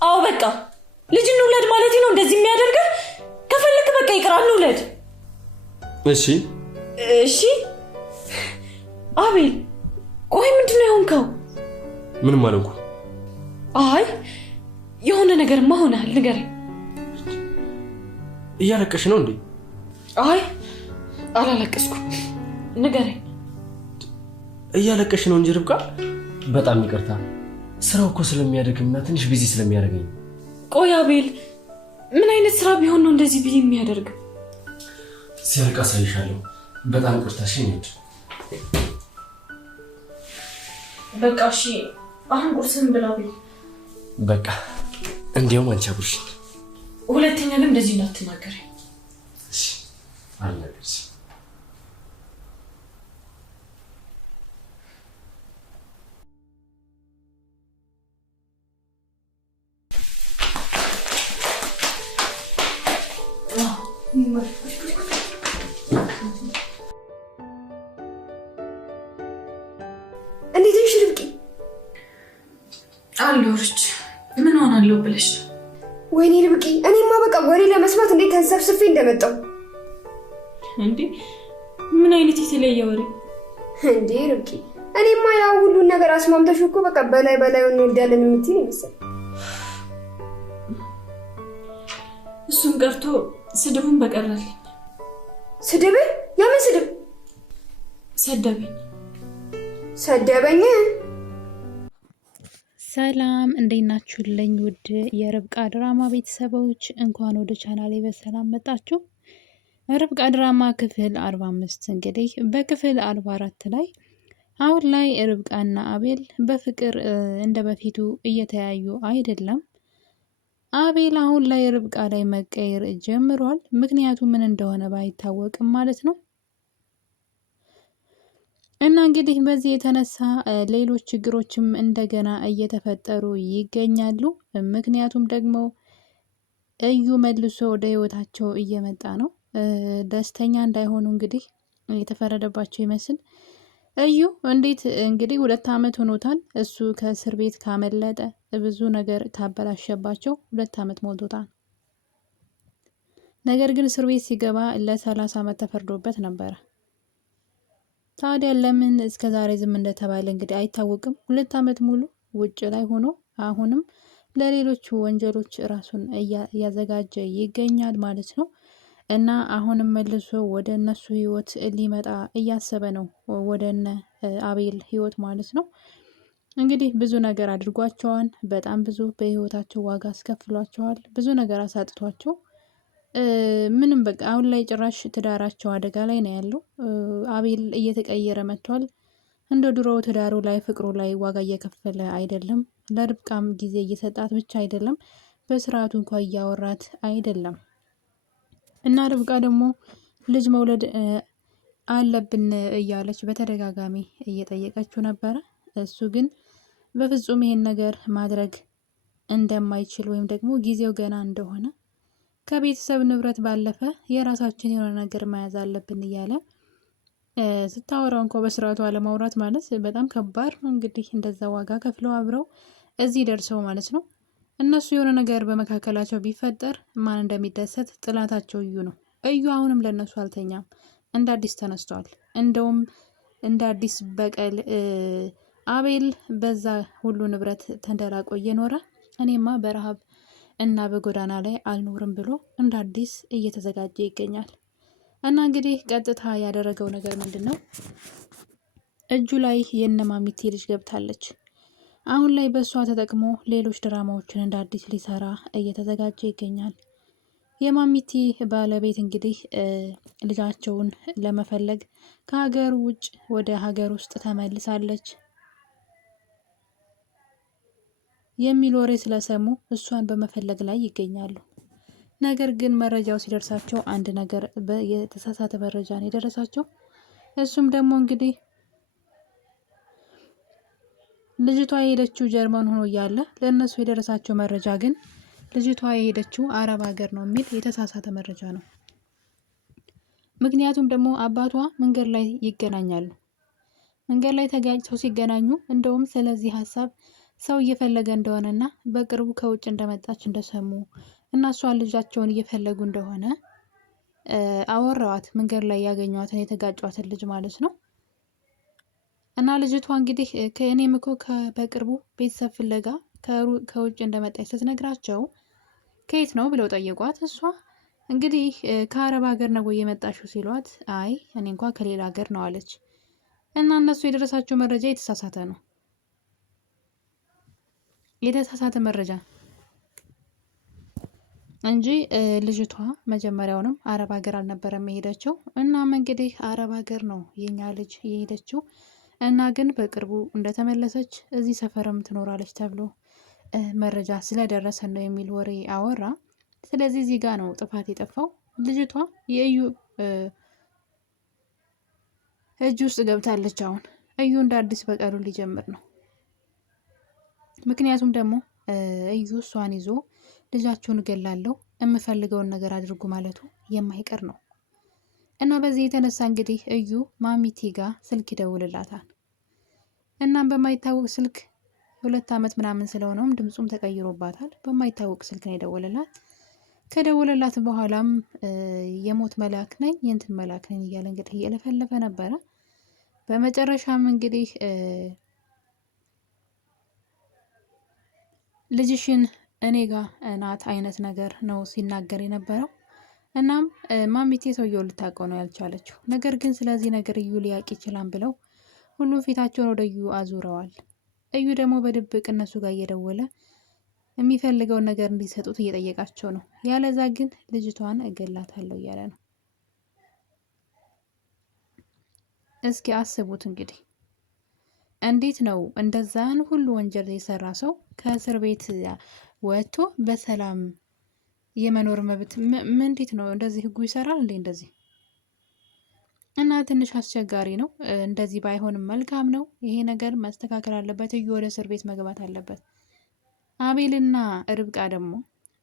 አዎ በቃ ልጅ እንውለድ ማለት ነው እንደዚህ የሚያደርገው? ከፈለክ በቃ ይቅር እንውለድ። እሺ አቤል ቆይ ምንድነው የሆንከው? ምንም አልኩ። አይ የሆነ ነገርማ ሆነሃል፣ ንገረኝ። እያለቀሽ ነው እንዴ? አይ አላለቀስኩም፣ ንገረኝ። እያለቀሽ ነው እንጂ ርብቃ። በጣም ይቅርታ፣ ስራው እኮ ስለሚያደክምና ትንሽ ቢዚ ስለሚያደርገኝ። ቆይ አቤል ምን አይነት ስራ ቢሆን ነው እንደዚህ ቢዚ የሚያደርግ? ሲያልቅ አሳይሻለሁ። በጣም ይቅርታ። እሺ እንሂድ። በቃ እሺ አሁን ቁርስን ብላ ቢል በቃ እንዲያውም አንቺ አጉርሽ። ሁለተኛ ግን እንደዚህ እንዳትናገሪ እሺ? አልነግርሽ። እንዴት ነሽ ርብቃ? አለሁልሽ። ምን ሆናለሁ ብለሽ? ወይኔ ርብቃ፣ እኔማ በቃ ወሬ ለመስማት እንዴት ተንሰብስፌ እንደመጣው። እንዴ ምን አይነት የተለየ ወሬ? እንዴ ርብቃ፣ እኔማ ያው ሁሉን ነገር አስማምተሽ እኮ በቃ በላይ እንወልዳለን የምትይኝ መሰለኝ። እሱም ቀርቶ ስድቡን በቀረልኝ። ስድብ? የምን ስድብ? ሰደበኝ። ሰላም እንዴት ናችሁልኝ? ውድ የርብቃ ድራማ ቤተሰቦች እንኳን ወደ ቻናሌ በሰላም መጣችሁ። ርብቃ ድራማ ክፍል 45 እንግዲህ በክፍል 44 ላይ አሁን ላይ ርብቃና አቤል በፍቅር እንደ በፊቱ እየተያዩ አይደለም። አቤል አሁን ላይ ርብቃ ላይ መቀየር ጀምሯል። ምክንያቱ ምን እንደሆነ ባይታወቅም ማለት ነው። እና እንግዲህ በዚህ የተነሳ ሌሎች ችግሮችም እንደገና እየተፈጠሩ ይገኛሉ። ምክንያቱም ደግሞ እዩ መልሶ ወደ ህይወታቸው እየመጣ ነው። ደስተኛ እንዳይሆኑ እንግዲህ የተፈረደባቸው ይመስል እዩ እንዴት እንግዲህ 2 ዓመት ሆኖታል። እሱ ከእስር ቤት ካመለጠ ብዙ ነገር ካበላሸባቸው 2 ዓመት ሞልቶታል። ነገር ግን እስር ቤት ሲገባ ለ30 ዓመት ተፈርዶበት ነበረ። ታዲያ ለምን እስከ ዛሬ ዝም እንደተባለ እንግዲህ አይታወቅም። 2 ዓመት ሙሉ ውጭ ላይ ሆኖ አሁንም ለሌሎች ወንጀሎች ራሱን እያዘጋጀ ይገኛል ማለት ነው። እና አሁንም መልሶ ወደ እነሱ ህይወት ሊመጣ እያሰበ ነው፣ ወደ እነ አቤል ህይወት ማለት ነው። እንግዲህ ብዙ ነገር አድርጓቸዋል። በጣም ብዙ በህይወታቸው ዋጋ አስከፍሏቸዋል። ብዙ ነገር አሳጥቷቸው ምንም በቃ አሁን ላይ ጭራሽ ትዳራቸው አደጋ ላይ ነው ያለው። አቤል እየተቀየረ መጥቷል። እንደ ድሮ ትዳሩ ላይ ፍቅሩ ላይ ዋጋ እየከፈለ አይደለም። ለርብቃም ጊዜ እየሰጣት ብቻ አይደለም፣ በስርዓቱ እንኳን እያወራት አይደለም። እና ርብቃ ደግሞ ልጅ መውለድ አለብን እያለች በተደጋጋሚ እየጠየቀችው ነበረ። እሱ ግን በፍጹም ይሄን ነገር ማድረግ እንደማይችል ወይም ደግሞ ጊዜው ገና እንደሆነ ከቤተሰብ ንብረት ባለፈ የራሳችን የሆነ ነገር መያዝ አለብን እያለ ስታወራው እንኳ በስርዓቱ አለማውራት ማለት በጣም ከባድ ነው። እንግዲህ እንደዛ ዋጋ ከፍለው አብረው እዚህ ደርሰው ማለት ነው። እነሱ የሆነ ነገር በመካከላቸው ቢፈጠር ማን እንደሚደሰት ጥላታቸው እዩ ነው። እዩ አሁንም ለነሱ አልተኛም፣ እንደ አዲስ ተነስቷል። እንደውም እንደ አዲስ በቀል አቤል በዛ ሁሉ ንብረት ተንደላቆ እየኖረ እኔማ በረሃብ እና በጎዳና ላይ አልኖርም ብሎ እንደ አዲስ እየተዘጋጀ ይገኛል። እና እንግዲህ ቀጥታ ያደረገው ነገር ምንድን ነው? እጁ ላይ የነማሚቴ ልጅ ገብታለች። አሁን ላይ በእሷ ተጠቅሞ ሌሎች ድራማዎችን እንደ አዲስ ሊሰራ እየተዘጋጀ ይገኛል። የማሚቴ ባለቤት እንግዲህ ልጃቸውን ለመፈለግ ከሀገር ውጭ ወደ ሀገር ውስጥ ተመልሳለች የሚል ወሬ ስለሰሙ እሷን በመፈለግ ላይ ይገኛሉ። ነገር ግን መረጃው ሲደርሳቸው አንድ ነገር የተሳሳተ መረጃ ነው የደረሳቸው። እሱም ደግሞ እንግዲህ ልጅቷ የሄደችው ጀርመን ሆኖ እያለ ለእነሱ የደረሳቸው መረጃ ግን ልጅቷ የሄደችው አረብ ሀገር ነው የሚል የተሳሳተ መረጃ ነው። ምክንያቱም ደግሞ አባቷ መንገድ ላይ ይገናኛሉ። መንገድ ላይ ተጋጭተው ሲገናኙ እንደውም ስለዚህ ሀሳብ ሰው እየፈለገ እንደሆነና በቅርቡ ከውጭ እንደመጣች እንደሰሙ እና እሷን ልጃቸውን እየፈለጉ እንደሆነ አወራዋት። መንገድ ላይ ያገኟትን የተጋጯትን ልጅ ማለት ነው። እና ልጅቷ እንግዲህ ከእኔም እኮ በቅርቡ ቤተሰብ ፍለጋ ከውጭ እንደመጣች ስትነግራቸው ከየት ነው ብለው ጠየቋት። እሷ እንግዲህ ከአረብ ሀገር ነው ወይ የመጣሽው ሲሏት፣ አይ እኔ እንኳ ከሌላ ሀገር ነው አለች። እና እነሱ የደረሳቸው መረጃ የተሳሳተ ነው፣ የተሳሳተ መረጃ እንጂ ልጅቷ መጀመሪያውንም አረብ ሀገር አልነበረም የሄደችው። እናም እንግዲህ አረብ ሀገር ነው የኛ ልጅ የሄደችው እና ግን በቅርቡ እንደተመለሰች እዚህ ሰፈርም ትኖራለች ተብሎ መረጃ ስለደረሰን ነው የሚል ወሬ አወራ። ስለዚህ እዚህ ጋር ነው ጥፋት የጠፋው። ልጅቷ የእዩ እጅ ውስጥ ገብታለች። አሁን እዩ እንደ አዲስ በቀሉ ሊጀምር ነው። ምክንያቱም ደግሞ እዩ እሷን ይዞ ልጃችሁን እገላለሁ የምፈልገውን ነገር አድርጉ ማለቱ የማይቀር ነው እና በዚህ የተነሳ እንግዲህ እዩ ማሚቲ ጋር ስልክ ይደውልላታል። እናም በማይታወቅ ስልክ 2 ዓመት ምናምን ስለሆነውም ድምፁም ተቀይሮባታል። በማይታወቅ ስልክ ነው የደወለላት። ከደወለላት በኋላም የሞት መልአክ ነኝ የእንትን መልአክ ነኝ እያለ እንግዲህ እየለፈለፈ ነበረ። በመጨረሻም እንግዲህ ልጅሽን እኔ ጋር ናት አይነት ነገር ነው ሲናገር የነበረው። እናም ማሚቴ ሰውየው ልታውቀው ነው ያልቻለችው። ነገር ግን ስለዚህ ነገር እዩ ሊያውቅ ይችላል ብለው ሁሉም ፊታቸውን ወደ እዩ አዙረዋል። እዩ ደግሞ በድብቅ እነሱ ጋር እየደወለ የሚፈልገውን ነገር እንዲሰጡት እየጠየቃቸው ነው። ያለዛ ግን ልጅቷን እገላታለሁ እያለ ነው። እስኪ አስቡት እንግዲህ እንዴት ነው እንደዛን ሁሉ ወንጀል የሰራ ሰው ከእስር ቤት ወጥቶ በሰላም የመኖር መብት እንዴት ነው? እንደዚህ ህጉ ይሰራል እንዴ? እንደዚህ እና ትንሽ አስቸጋሪ ነው። እንደዚህ ባይሆንም መልካም ነው። ይሄ ነገር መስተካከል አለበት። እዩ ወደ እስር ቤት መግባት አለበት። አቤልና ርብቃ ደግሞ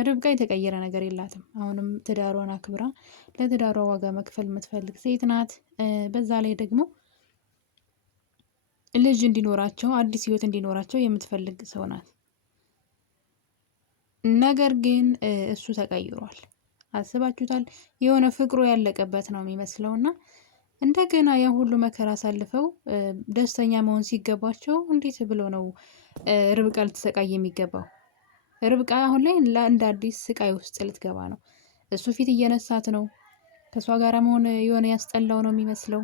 ርብቃ የተቀየረ ነገር የላትም። አሁንም ትዳሯን አክብራ ለትዳሯ ዋጋ መክፈል የምትፈልግ ሴት ናት። በዛ ላይ ደግሞ ልጅ እንዲኖራቸው አዲስ ህይወት እንዲኖራቸው የምትፈልግ ሰው ናት። ነገር ግን እሱ ተቀይሯል። አስባችሁታል? የሆነ ፍቅሩ ያለቀበት ነው የሚመስለው እና እንደገና ያ ሁሉ መከራ አሳልፈው ደስተኛ መሆን ሲገባቸው እንዴት ብሎ ነው ርብቃ ልትሰቃይ የሚገባው? ርብቃ አሁን ላይ እንደ አዲስ ስቃይ ውስጥ ልትገባ ነው። እሱ ፊት እየነሳት ነው። ከእሷ ጋር መሆን የሆነ ያስጠላው ነው የሚመስለው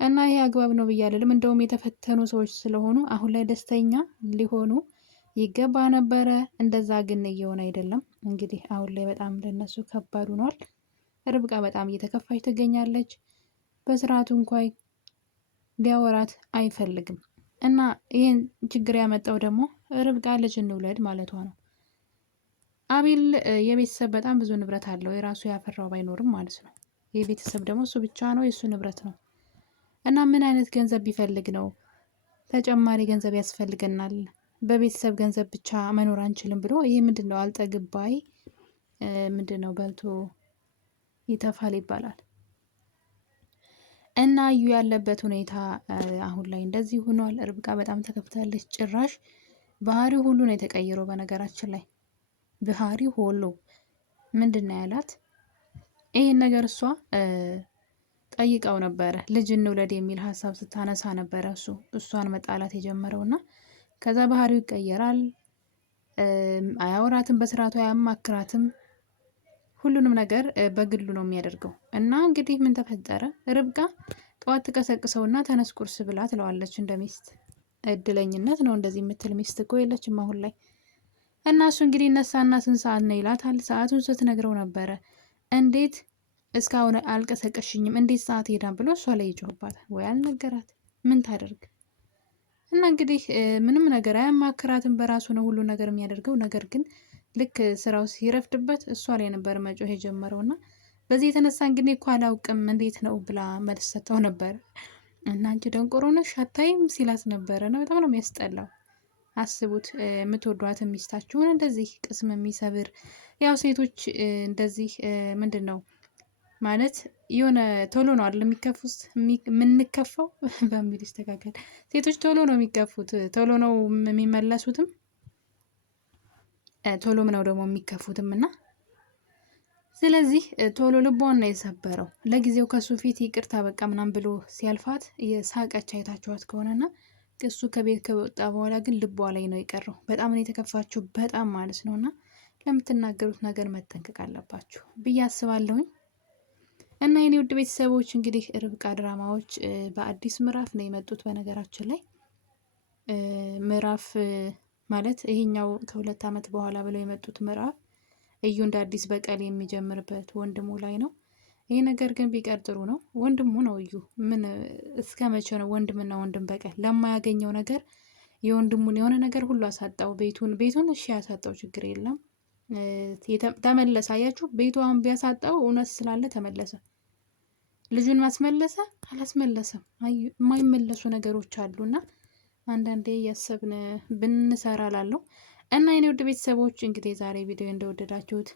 እና ይሄ አግባብ ነው ብዬ አልልም። እንደውም የተፈተኑ ሰዎች ስለሆኑ አሁን ላይ ደስተኛ ሊሆኑ ይገባ ነበረ። እንደዛ ግን እየሆነ አይደለም። እንግዲህ አሁን ላይ በጣም ለነሱ ከባድ ሆኗል። ርብቃ በጣም እየተከፋች ትገኛለች። በስርዓቱ እንኳን ሊያወራት አይፈልግም እና ይህን ችግር ያመጣው ደግሞ ርብቃ ልጅ እንውለድ ማለቷ ነው። አቤል የቤተሰብ በጣም ብዙ ንብረት አለው። የራሱ ያፈራው ባይኖርም ማለት ነው። የቤተሰብ ደግሞ እሱ ብቻ ነው፣ የእሱ ንብረት ነው እና ምን አይነት ገንዘብ ቢፈልግ ነው? ተጨማሪ ገንዘብ ያስፈልገናል፣ በቤተሰብ ገንዘብ ብቻ መኖር አንችልም ብሎ ይህ ምንድን ነው? አልጠግባይ ምንድን ነው በልቶ ይተፋል ይባላል። እና እዩ ያለበት ሁኔታ አሁን ላይ እንደዚህ ሆኗል። ርብቃ በጣም ተከፍታለች። ጭራሽ ባህሪው ሁሉ ነው የተቀየረው። በነገራችን ላይ ባህሪው ሁሉ ምንድን ነው ያላት? ይህን ነገር እሷ ጠይቀው ነበረ። ልጅ እንውለድ የሚል ሀሳብ ስታነሳ ነበረ እሷን መጣላት የጀመረው እና ከዛ ባህሪው ይቀየራል። አያወራትም፣ በስርዓቱ አያማክራትም። ሁሉንም ነገር በግሉ ነው የሚያደርገው። እና እንግዲህ ምን ተፈጠረ? ርብቃ ጠዋት ትቀሰቅሰውና ተነስ ቁርስ ብላ ትለዋለች እንደ ሚስት። እድለኝነት ነው፣ እንደዚህ የምትል ሚስት እኮ የለችም አሁን ላይ። እና እሱ እንግዲህ እነሳና ስንት ሰዓት ነው ይላታል። ሰዓቱን ስትነግረው ነበረ። እንዴት እስካሁን አልቀሰቀሽኝም? እንዴት ሰዓት ሄዳን ብሎ እሷ ላይ ይጮህባታል። ወይ አልነገራት ምን ታደርግ? እና እንግዲህ ምንም ነገር አያማክራትም። በራሱ ነው ሁሉ ነገር የሚያደርገው። ነገር ግን ልክ ስራው ሲረፍድበት እሷ ላይ ነበር መጮህ የጀመረው እና በዚህ የተነሳ እንግዲህ እኮ አላውቅም እንዴት ነው ብላ መልስ ሰጥተው ነበር። እና አንቺ ደንቆሮ ነሽ አታይም ሲላት ነበረ። ነው በጣም ነው የሚያስጠላው። አስቡት፣ የምትወዷትን ሚስታችሁን እንደዚህ ቅስም የሚሰብር ያው ሴቶች እንደዚህ ምንድን ነው ማለት የሆነ ቶሎ ነው አይደል የሚከፉት የምንከፋው በሚል ይስተካከል። ሴቶች ቶሎ ነው የሚከፉት፣ ቶሎ ነው የሚመለሱትም፣ ቶሎም ነው ደግሞ የሚከፉትም እና ስለዚህ ቶሎ ልቧን ነው የሰበረው። ለጊዜው ከሱ ፊት ይቅርታ በቃ ምናምን ብሎ ሲያልፋት የሳቀች አይታችኋት ከሆነና እሱ ከቤት ከወጣ በኋላ ግን ልቧ ላይ ነው የቀረው። በጣም ነው የተከፋችሁ፣ በጣም ማለት ነው። እና ለምትናገሩት ነገር መጠንቀቅ አለባችሁ ብዬ አስባለሁኝ። እና የኔ ውድ ቤተሰቦች እንግዲህ ርብቃ ድራማዎች በአዲስ ምዕራፍ ነው የመጡት። በነገራችን ላይ ምዕራፍ ማለት ይሄኛው ከ2 ዓመት በኋላ ብለው የመጡት ምዕራፍ እዩ እንደ አዲስ በቀል የሚጀምርበት ወንድሙ ላይ ነው። ይሄ ነገር ግን ቢቀር ጥሩ ነው። ወንድሙ ነው እዩ። ምን እስከ መቼ ነው ወንድምና ወንድም በቀል? ለማያገኘው ነገር የወንድሙን የሆነ ነገር ሁሉ አሳጣው። ቤቱን እሺ ያሳጣው ችግር የለም ተመለሰ። አያችሁ ቤቱ አሁን ቢያሳጣው እውነት ስላለ ተመለሰ። ልጁን ማስመለሰ አላስመለሰም። የማይመለሱ ነገሮች አሉና አንዳንዴ እያሰብን ብንሰራ ላለው እና የኔ ውድ ቤተሰቦች እንግዲህ ዛሬ ቪዲዮ እንደወደዳችሁት